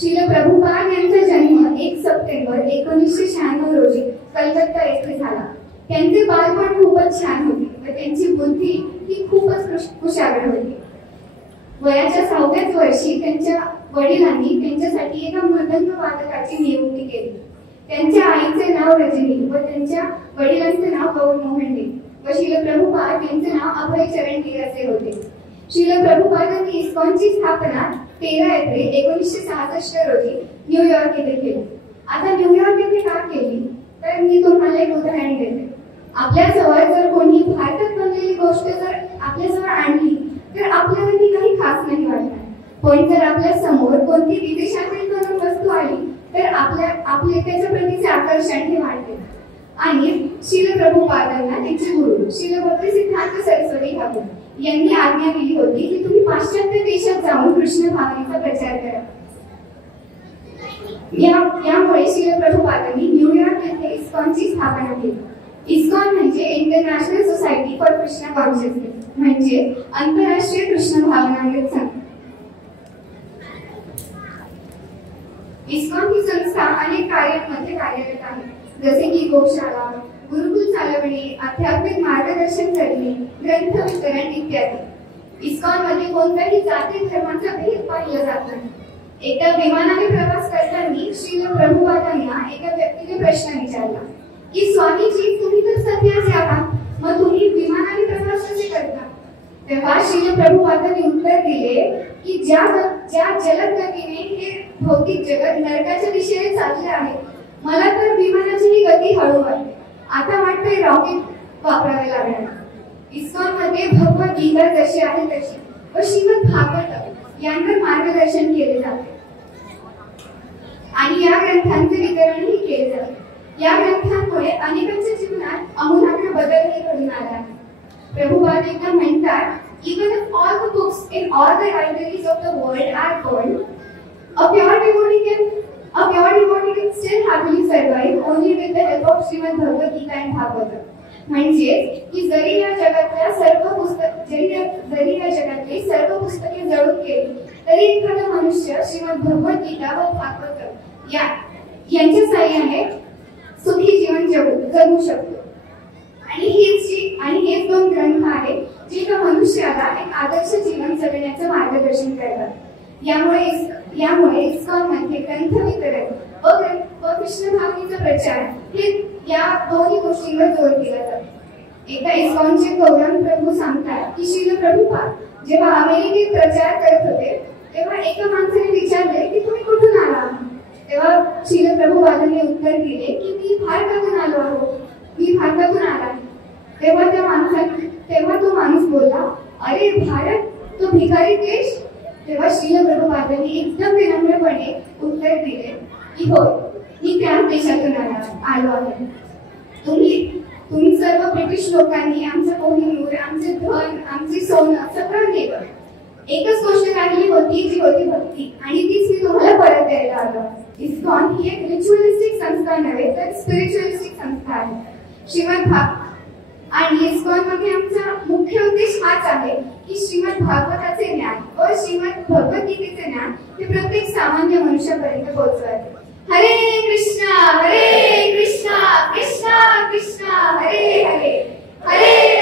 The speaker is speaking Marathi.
श्रील प्रभुपाद यांचा जन्म 1 सप्टेंबर 1996 रोजी कलकत्ता येथे झाला. त्यांचे बालपण खूपच छान होते व त्यांची बुद्धी ही खूपच कुशाग्र होती. वयाच्या 6व्याच वर्षी त्यांच्या वडिलांनी त्यांच्यासाठी एका मृदंग वादकाची नियुक्ती केली. त्यांच्या आईचे नाव रजनी व त्यांच्या वडिलांचे नाव गौर मोहन व श्रील प्रभुपाद यांचे नाव अभय चरण असे होते. श्रील प्रभुपादांनी इस्कॉनची स्थापना 13 एप्रिल 1966 रोजी न्यूयॉर्क येथे केली. आता न्यूयॉर्क येथे का केली तर मी तुम्हाला एक उदाहरण देते. आपल्याजवळ जर कोणी भारतात बनलेली गोष्ट जर आपल्याजवळ आणली तर आपल्याला ती काही खास नाही वाटणार. पण जर आपल्या समोर कोणती विदेशातील बनवून वस्तू आली तर आपले त्याच्या प्रतीचे आकर्षण हे वाढते. आणि श्रील प्रभुपादांना त्यांचे गुरु श्रील भक्तिसिद्धांत सरस्वती ठाकूर यांनी आज्ञा दिली होती की तुम्ही पाश्चात्य देशात जाऊन कृष्ण भावनेचा प्रचार करा. यामुळे श्रील प्रभुपादांनी न्यूयॉर्क येथे इस्कॉनची स्थापना केली. इस्कॉन म्हणजे international society for Krishna consciousness, म्हणजे आंतरराष्ट्रीय कृष्ण भावनामृत संघ. इस्कॉन ही संस्था अनेक कार्यांमध्ये कार्यरत आहे, जसे की गोशाळा, गुरुकुल चालवणे, आध्यात्मिक मार्गदर्शन करणे, ग्रंथ वितरण इत्यादी. इस्कॉन मध्ये कोणत्याही जाती धर्माचा भेद पाहिला जात नाही. एकदा विमानाने प्रवास करताना श्रील प्रभुपादांना एका व्यक्तीने प्रश्न विचारला की स्वामीजी, तुम्ही तर सध्याचे आहात, मग तुम्ही विमानाने प्रवास कसे करता? तेव्हा श्रील प्रभुपादांनी उत्तर दिले की ज्या जलद गतीने हे भौतिक जगत नरकाच्या दिशेने चालले आहे, मला तर विमानाची ही गती हळू वाटते. आता वाटते रॉकेट वापरावे लागणार. इस्कॉन मध्ये भगवद्गीता जशी आहे तशी व श्रीमद भागवत यांवर मार्गदर्शन केले जाते आणि या ग्रंथांचे वितरणही केले जाते. या ग्रंथांमुळे अनेकांच्या जीवनात आमूलाग्र बदलही घडून आला आहे. प्रभुपाद एकदा म्हणतात, even if all the books in all the libraries of the world are burned, a pure devotee can still happily survive only with the help of Srimad Bhagavad Gita and Bhagavatam. म्हणजे की जरी या जगातली सर्व पुस्तके जळून गेली तरी एखादा मनुष्य श्रीमद भगवद गीता व भागवत यांच्या साहाय्याने सुखी जीवन जगू शकतो. आणि हेच 2 ग्रंथ आहेत जे एका मनुष्याला एक आदर्श जीवन जगण्याचे मार्गदर्शन करतात. यामुळे इस्कॉन मध्ये ग्रंथ वितरण व कृष्ण भावनेचा प्रचार हे या दोन्ही गोष्टींवर जोर दिला जातो. एकदा इस्कॉनचे गौरांग प्रभू सांगतात की श्रील प्रभुपाद जेव्हा अमेरिकेत प्रचार करत होते तेव्हा एका माणसाने विचारले की तुम्ही कुठून आला? तेव्हा श्रील प्रभुपादांनी उत्तर दिले की मी भारतातून आलो आहो, मी भारतातून आला. तेव्हा तो माणूस बोलला, अरे भारत, तो भिकारी देश? तेव्हा श्रील प्रभुपादांनी एकदम विनम्रपणे उत्तर दिले की हो, मी त्याच देशातून आलो आहे. तुम्ही सर्व ब्रिटिश लोकांनी आमचं कोहिनूर, आमचे धन, आमची सोनं सगळं नेलं. एकच गोष्ट काढली होती, जी होती भक्ती, आणि तीच मी तुम्हाला परत द्यायला आलो. इस्कॉन ही एक रिच्युअलिस्टिक संस्था नव्हे तर स्पिरिच्युअलिस्टिक संस्था आहे. श्रीमद आणि इस्कॉन मध्ये आमचा मुख्य उद्देश हाच आहे की श्रीमद भागवताचे ज्ञान व श्रीमद भगवद्गीतेचे ज्ञान हे प्रत्येक सामान्य मनुष्यापर्यंत पोहोचवावे. हरे कृष्णा कृष्णा कृष्णा कृष्णा हरे हरे, हरे